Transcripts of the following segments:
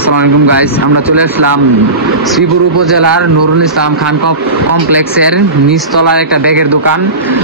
আসসালামু আলাইকুম গাইস, আমরা চলে আসলাম শ্রীপুর উপজেলার নুরুল ইসলাম খান কমপ্লেক্সের নিচতলার একটা ব্যাগের দোকান।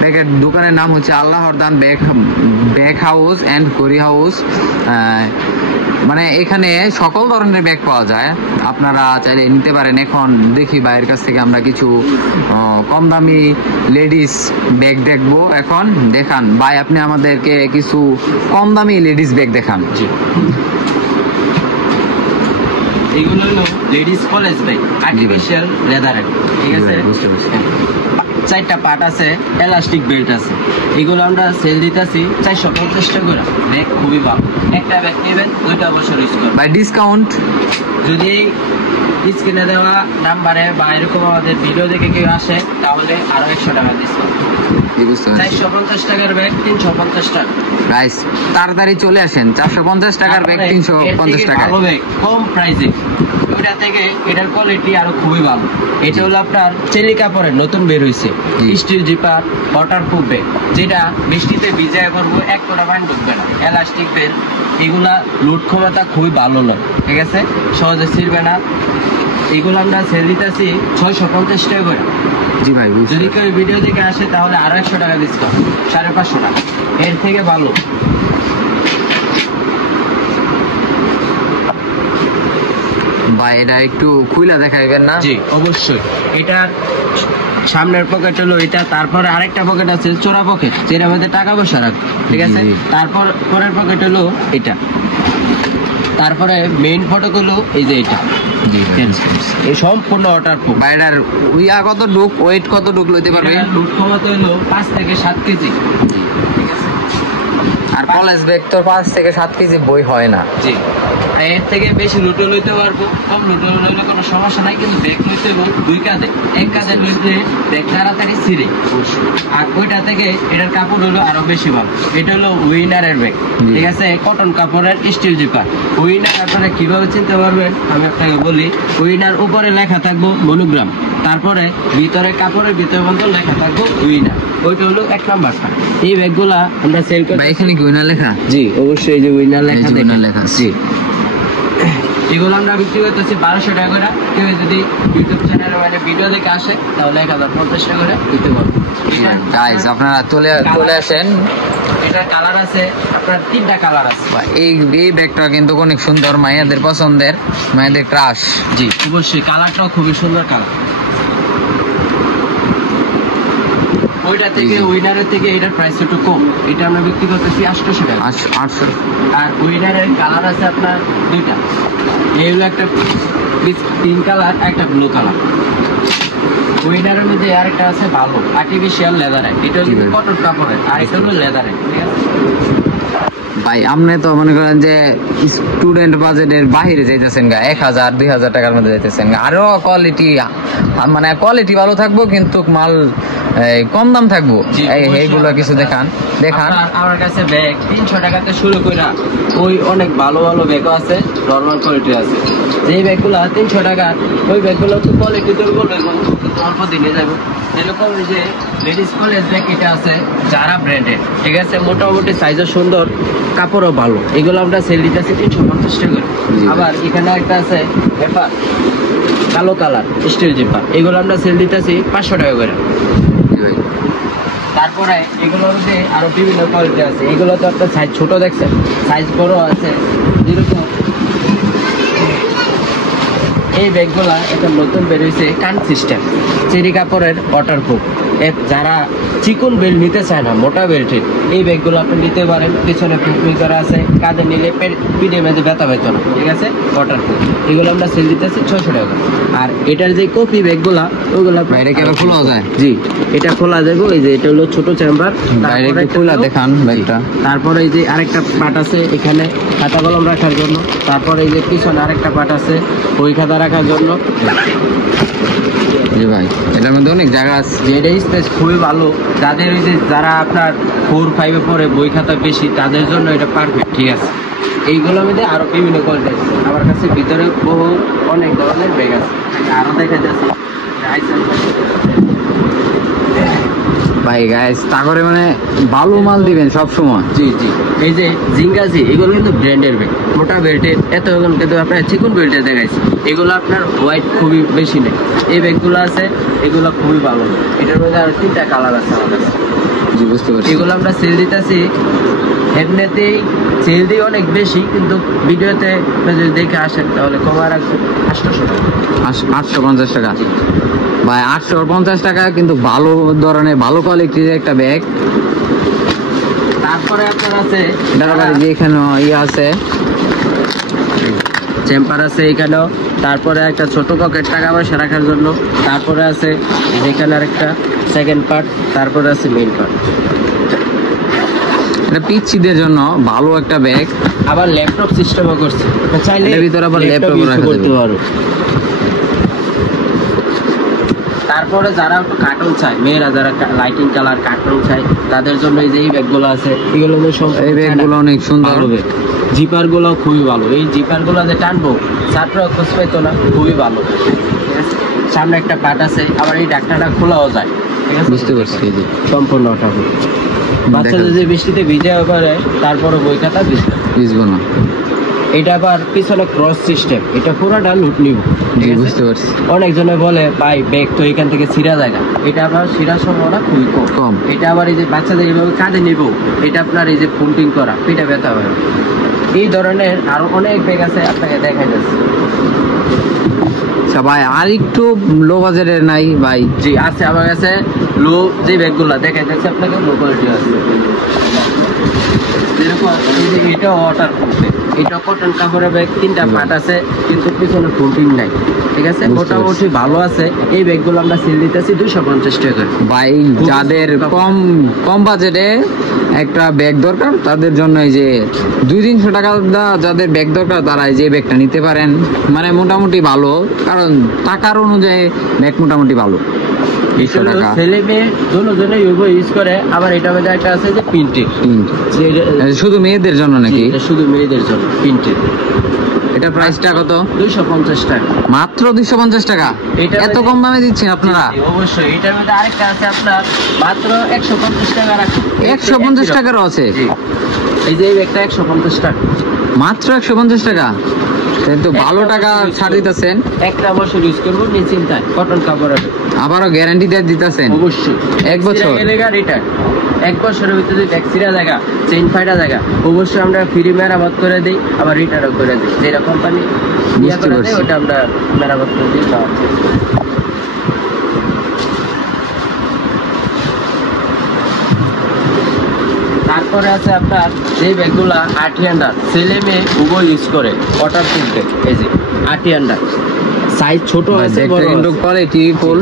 ব্যাগের দোকানের নাম হচ্ছে আল্লাহর দান ব্যাগ হাউস অ্যান্ড ঘড়ি হাউস। মানে এখানে সকল ধরনের ব্যাগ পাওয়া যায়, আপনারা চাইলে নিতে পারেন। এখন দেখি ভাইয়ের কাছ থেকে আমরা কিছু কম দামি লেডিস ব্যাগ দেখবো। এখন দেখান ভাই, আপনি আমাদেরকে কিছু কম দামি লেডিস ব্যাগ দেখান। এগুলো হলো লেডিস কলেজ ব্যাগ, আর্টিফিশিয়াল লেদারের, ঠিক আছে। চারটা পার্ট আছে, এলাস্টিক বেল্ট আছে। এগুলো আমরা সেল দিতেছি 450 টাকা করে। ব্যাগ খুবই ভালো, একটা ব্যাগ নেবেন 2 বছর ইউজ করবেন। ভাই ডিসকাউন্ট যদি স্ক্রিনে দেওয়া নাম্বারে বা এরকম আমাদের ভিডিও দেখে কেউ আসে তাহলে আরো 100 টাকা ডিসকাউন্ট। 450 টাকার ব্যাগ 350 টাকা। প্রাইস তাড়াতাড়ি চলে আসেন। 450 টাকার ব্যাগ 350 টাকা, ভালো ব্যাগ কম প্রাইসে। ওইটা থেকে এটার কোয়ালিটি আরো খুবই ভালো। এটা হলো আপনার চেরি কাপড়ের নতুন বের হয়েছে স্টিল জিপার ওয়াটারপ্রুফ ব্যাগ, যেটা বৃষ্টিতে ভিজায় করবো 1 ফোঁটা পানি ঢুকবে না। এলাস্টিক বেল্ট, এগুলা লোড ক্ষমতা খুবই ভালো নয়, ঠিক আছে, সহজে ছিঁড়বে না। এগুলো আমরা সেল দিতেছি 650 টাকা করে। জি ভাই, যদি কেউ ভিডিও দেখে আসে তাহলে আরো 100 টাকা ডিসকাউন্ট, 550 টাকা। এর থেকে ভালো ভাই এটা একটু খুইলা দেখাইবেন না? জি অবশ্যই। এটার সামনের পকেট হলো এটা, তারপরে আরেকটা পকেট আছে চোরা পকেট, যেটা মধ্যে টাকা পয়সা রাখবে, ঠিক আছে। তারপর পরের পকেট হলো এটা, তারপরে মেইন ফটক হলো এই যে এটা। এই সম্পূর্ণ ওয়াটারপ্রুফ। ভাই এটার উইয়া কত ডুক, ওয়েট কত ডুক লইতে পারবে? লোড ক্ষমতা হলো 5 থেকে 7 কেজি, ঠিক আছে। আর কলেজ ব্যাগ তো 5 থেকে 7 কেজি বই হয় না। জি, এর থেকে বেশি লুটো লইতে পারবো, কম লুটো লইলে কোনো সমস্যা নাই, কিন্তু ব্যাগ লইতে হলো 2 কাঁধে। এক কাঁধে লইতে ব্যাগ তাড়াতাড়ি ছিঁড়ে। আর ওইটা থেকে এটার কাপড় হলো আরো বেশি ভালো। এটা হলো উইনারের ব্যাগ, ঠিক আছে, কটন কাপড়ের স্টিল জিপার। উইনার আপনারা কিভাবে চিনতে পারবেন আমি আপনাকে বলি। উইনার উপরে লেখা থাকবো মনোগ্রাম, তারপরে ভিতরে কাপড়ের ভিতরে বন্ধ লেখা থাকবো উইনার। ওইটা হলো 1 নাম্বারটা। এই ব্যাগগুলা আমরা সেল করি। ভাই এখানে কি উইনার লেখা? জি অবশ্যই, এই যে উইনার লেখা লেখা। জি, এগুলো আমরা বিক্রি করতেছি 1200 টাকা করে। কেউ যদি ইউটিউব চ্যানেলে মানে ভিডিও দেখে আসে তাহলে 1050 টাকা করে দিতে পারবো। গাইস আপনারা চলে আসেন। এটার কালার আছে আপনার 3টা কালার আছে। এই ব্যাগটা কিন্তু অনেক সুন্দর, মায়েদের পছন্দের, মায়েদের ক্রাশ। জি অবশ্যই, কালারটাও খুবই সুন্দর কালার। ওইটা থেকে উইনারের থেকে এটার প্রাইস একটু কম। এটা আমরা বিক্রি করতেছি 800 টাকা। 800। আর উইনারের কালার আছে আপনার 2টা। এই হলো একটা পিঙ্ক কালার, একটা ব্লু কালার। উইনারের মধ্যে আরেকটা আছে ভালো আর্টিফিশিয়াল লেদারের, এটা হলো কটন কাপড়ের, আর এটা হলো লেদারের, ঠিক আছে। ভাই আপনি তো মনে করেন যে স্টুডেন্ট বাজেটের বাহিরে যাইতেছেন গা, 1000-2000 টাকার মধ্যে যাইতেছেন গা। আরো কোয়ালিটি, মানে কোয়ালিটি ভালো থাকবো কিন্তু মাল কম দাম থাকবো। এইগুলো কিছু দেখান। আমার কাছে ব্যাগ 300 টাকাতে শুরু করে ওই অনেক ভালো ভালো ব্যাগও আছে, নর্মাল কোয়ালিটি আছে। যেই ব্যাগগুলো 300 টাকা, ওই ব্যাগগুলো তো কোয়ালিটি দুর্বল এবং অল্প দিনে যাবো। এরকম যে লেডিস কলেজ ব্যাগ এটা আছে যারা ব্র্যান্ডেড, ঠিক আছে, মোটামুটি সাইজও সুন্দর, কাপড়ও ভালো। এগুলো আমরা সেল দিতেছি 350 টাকা। আবার এখানে একটা আছে ব্যাপার কালো কালার স্টিল জিপার, এগুলো আমরা সেল দিতেছি 500 টাকা করে। তারপরে এগুলোর মধ্যে আরো বিভিন্ন কোয়ালিটি আছে। এগুলো তো একটা সাইজ ছোট দেখছেন, সাইজ বড় আছে যেরকম। এই ব্যাগগুলা একটা নতুন বেরিয়েছে কান সিস্টেম, চেরি কাপড়ের ওয়াটারপ্রুফ। যারা চিকন বেল্ট নিতে চায় না, মোটা বেল্টের, এই ব্যাগগুলো আপনি নিতে পারেন। পিছনে ফুটফুল করা আছে, কাঁধে নিলে পিঠে মেঝে ব্যথা পেতো না, ঠিক আছে, ওয়াটারপ্রুফ। এগুলো আমরা সেল দিতেছি 600 টাকা। আর এটার যে কপি ব্যাগগুলা, ওইগুলো খোলা যায়। জি, এটা খোলা যাবে। এই যে এটা হলো ছোট চেম্বার, খোলা দেখান ব্যাগটা। তারপরে এই যে আরেকটা পার্ট আছে এখানে খাতা কলম রাখার জন্য। তারপরে এই যে পিছনে আরেকটা পার্ট আছে ওই খাতা রাখার জন্য। জি ভাই, এটার মধ্যে অনেক জায়গা আছে। এটা স্পেস খুবই ভালো। যাদের ওই যে যারা আপনার 4-5-এ পড়ে, বই খাতা বেশি, তাদের জন্য এটা পারফেক্ট, ঠিক আছে। এইগুলোর মধ্যে আরো বিভিন্ন কোয়ালিটি আছে আমার কাছে। ভিতরে বহু অনেক ধরনের ব্যাগ আছে, আরো দেখা যাচ্ছে। ভাই গাইস তারপরে মানে ভালো মাল দিবেন সব সময়। জি জি, এই যে জিঙ্গাজি এগুলো কিন্তু ব্র্যান্ডের ব্যাগ, মোটা বেল্টের, এত কিন্তু আপনার চিকন বেল্টে দেখাইছি, এগুলো আপনার হোয়াইট খুবই বেশি নেই। এই ব্যাগগুলো আছে এগুলো খুবই ভালো, এটার মধ্যে আর 3টা কালার আছে আমাদের। জি বুঝতে পারছি। এগুলো আমরা সেল দিতেছি, এমনিতেই সেল দিই অনেক বেশি, কিন্তু ভিডিওতে যদি দেখে আসেন তাহলে কমা রাখবো 800 টাকা। 850 টাকা ভাই, 850 টাকা কিন্তু ভালো ধরনের ভালো কোয়ালিটির একটা ব্যাগ। তারপরে আপনার আছে যে এখানে ইয়ে আছে, চেম্বার আছে এখানেও, তারপরে একটা ছোট পকেট টাকা পয়সা রাখার জন্য, তারপরে আছে এখানে আরেকটা সেকেন্ড পার্ট, তারপরে আছে মেইন পার্ট। এটা পিচ্ছিদের জন্য ভালো একটা ব্যাগ। আবার ল্যাপটপ সিস্টেমও করছে, চাইলে এর ভিতরে আবার ল্যাপটপ রাখা করতে যাবে। পারো। তারপরে যারা একটু কার্টুন চায়, মেয়েরা যারা লাইটিং কালার কার্টুন চায় তাদের জন্য এই যে এই ব্যাগগুলো আছে, এগুলো এই ব্যাগগুলো অনেক সুন্দর। জিপার গুলো খুবই ভালো, এই জিপার গুলো যে টানবো ছাত্র খোঁজ পেতো না, খুবই ভালো। সামনে একটা পাট আছে, আবার এই ডাক্তারটা খোলাও যায়, ঠিক আছে? বুঝতে পারছি। সম্পূর্ণ ওটা বাচ্চাদের যে বৃষ্টিতে ভিজে পারে, তারপরে বই খাতা ভিজবো না। এটা আবার পিছনে ক্রস সিস্টেম, এটা পুরোটা লুট নিব। বুঝতে পারছি। অনেকজনে বলে ভাই ব্যাগ তো এখান থেকে ছিঁড়া যায় না, এটা আবার ছিঁড়ার সম্ভাবনা খুবই কম। এটা আবার এই যে বাচ্চাদের এইভাবে কাঁধে নিব, এটা আপনার এই যে ফোল্ডিং করা, পিঠে ব্যথা হয়। এই ধরনের আরো অনেক ব্যাগ আছে, আপনাকে দেখাই যাচ্ছে। আচ্ছা ভাই, আর একটু লো বাজেটের নাই ভাই? জি আছে আমার কাছে, লো যে ব্যাগগুলো দেখাই যাচ্ছে আপনাকে, লো কোয়ালিটি আছে। যেরকম এই যে এটা ওয়াটার প্রুফ, এটা কটন কাপড়ের ব্যাগ, 3টা পার্ট আছে, কিন্তু পিছনে ফোল্ডিং নাই, ঠিক আছে? মোটামুটি ভালো আছে। এই ব্যাগগুলো আমরা সেল দিতেছি 250 টাকা। ভাই যাদের কম বাজেটে একটা ব্যাগ দরকার তাদের জন্য এই যে 200-300 টাকা যাদের ব্যাগ দরকার তারা এই যে ব্যাগটা নিতে পারেন। মানে মোটামুটি ভালো, কারণ টাকার অনুযায়ী ব্যাগ মোটামুটি ভালো। ছেলে মেয়ে দুজনে ইউজ করে। আবার এটা মধ্যে একটা আছে যে প্রিন্টেড, শুধু মেয়েদের জন্য নাকি? শুধু মেয়েদের জন্য প্রিন্টেড। এটা প্রাইসটা কত? 250 টাকা। মাত্র 250 টাকা? এত কম দামে দিচ্ছেন আপনারা? অবশ্যই। এটার মধ্যে আরেকটা আছে আপনার মাত্র 150 টাকা রাখুন। 150 টাকারও আছে? এই যে এই ব্যাগটা 150 টাকা, মাত্র 150 টাকা। কিন্তু ভালো টাকা ছাড় দিতেছেন। একটা বছর ইউজ করবো নিশ্চিন্তায়, কটন কাপড়ের। আবারও গ্যারান্টি দিয়ে দিতেছেন? অবশ্যই। 1 বছর রিটার্ন, 1 বছরের ভিতরে ট্যাক্সিরা জায়গা, চেইন ফাইটা জায়গা, অবশ্যই আমরা ফ্রি মেরামত করে দিই, আবার রিটার্নও করে দিই। যেটা কোম্পানি ইয়ে করে দেয় ওটা আমরা মেরামত করে দিই। তারপরে আছে আপনার যে ব্যাগগুলা 8 আন্ডার, ছেলে মেয়ে উভয় ইউজ করে, ওয়াটার প্রুফ ব্যাগ। এই যে 8 আন্ডার, সাইজ ছোট আছে, বড় আছে, কোয়ালিটি ফুল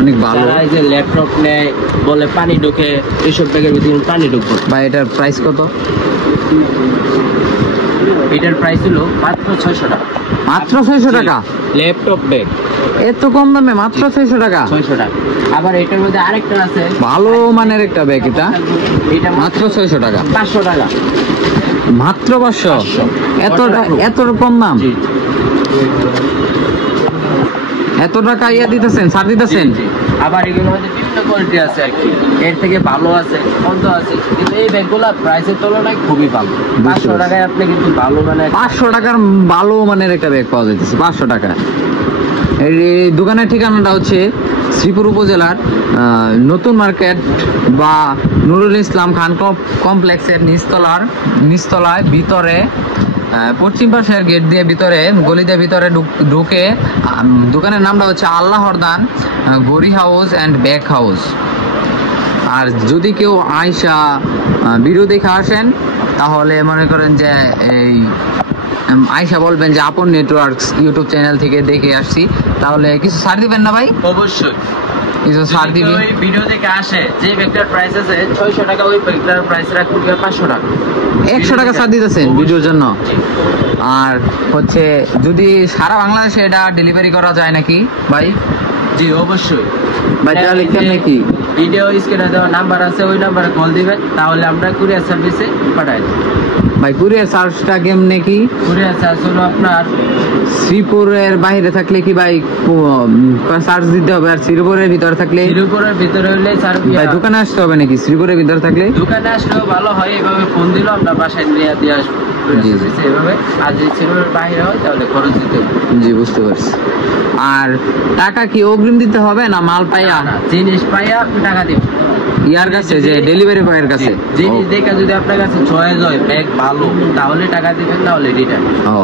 অনেক ভালো। এই যে ল্যাপটপ নেয়, বলে পানি ঢোকে, এইসব ব্যাগের ভিতরে পানি ঢুকবে। ভাই এটার প্রাইস কত? এটার প্রাইস হলো মাত্র 600 টাকা। মাত্র 600 টাকা? ল্যাপটপ ব্যাগ এত কম দামে মাত্র 600 টাকা? 600 টাকা। আবার এটার মধ্যে আরেকটা আছে ভালো মানের একটা ব্যাগ, এটা মাত্র 600 টাকা। 500 টাকা মাত্র 500? এত কম দাম? এত টাকা ইয়া দিতেছেন, ছাড় দিতেছেন? আবার এগুলোর মধ্যে বিভিন্ন কোয়ালিটি আছে আর কি, এর থেকে ভালো আছে, মন্দ আছে, কিন্তু এই ব্যাগগুলো প্রাইসের তুলনায় খুবই ভালো। 500 টাকায় আপনি কিন্তু ভালো মানে 500 টাকার ভালো মানের একটা ব্যাগ পাওয়া যাইতেছে 500 টাকা। এই দোকানের ঠিকানাটা হচ্ছে শ্রীপুর উপজেলার নতুন মার্কেট বা নুরুল ইসলাম খান কমপ্লেক্সের নিচতলায় ভিতরে, পশ্চিম পাশের গেট দিয়ে ভিতরে, গলি দিয়ে ভিতরে ঢুকে দোকানের নামটা হচ্ছে আল্লাহর দান গড়ি হাউস অ্যান্ড ব্যাগ হাউস। আর যদি কেউ আয়সা ভিডিও দেখে আসেন তাহলে মনে করেন যে এই আয়সা বলবেন যে আপন নেটওয়ার্কস ইউটিউব চ্যানেল থেকে দেখে আসছি, তাহলে কিছু ছাড় দিবেন না ভাই? অবশ্যই কিছু ছাড় দিবেন। ওই ভিডিও থেকে আসে যে ব্যাগটার প্রাইস আছে 600 টাকা, ওই ব্যাগটার প্রাইস রাখুন 500 টাকা। 100 টাকা ছাড় দিতেছেন ভিডিওর জন্য। আর হচ্ছে যদি সারা বাংলাদেশে এটা ডেলিভারি করা যায় নাকি ভাই? জি অবশ্যই ভাই, তাহলে কেন নাকি ভিডিও স্ক্রিনে দেওয়া নাম্বার আছে, ওই নাম্বারে কল দিবেন, তাহলে আমরা কুরিয়ার সার্ভিসে পাঠাই দেব। ভাই কুরিয়ার চার্জটা কেমনে কি? কুরিয়ার চার্জ হলো আপনার শ্রীপুরের বাইরে থাকলে কি ভাই চার্জ দিতে হবে, আর শ্রীপুরের ভিতরে থাকলে? শ্রীপুরের ভিতরে হলে ভাই দোকানে আসতে হবে নাকি শ্রীপুরের ভিতরে থাকলে? দোকানে আসলেও ভালো হয়, এভাবে ফোন দিলেও আমরা বাসায় নিয়ে দিয়ে আসবো এভাবে। আর যদি শ্রীপুরের বাইরে হয় তাহলে খরচ দিতে হবে। জি বুঝতে পারছি। আর টাকা কি অগ্রিম দিতে হবে না মাল পাইয়া? জিনিস পাইয়া আপনি টাকা দিবেন ইয়ার কাছে, যে ডেলিভারি বয়ের কাছে? জিনিস দেখা যদি আপনার কাছে চয়েস হয়, ব্যাগ ভালো, তাহলে টাকা দিবেন, তাহলে রিটার্ন। ও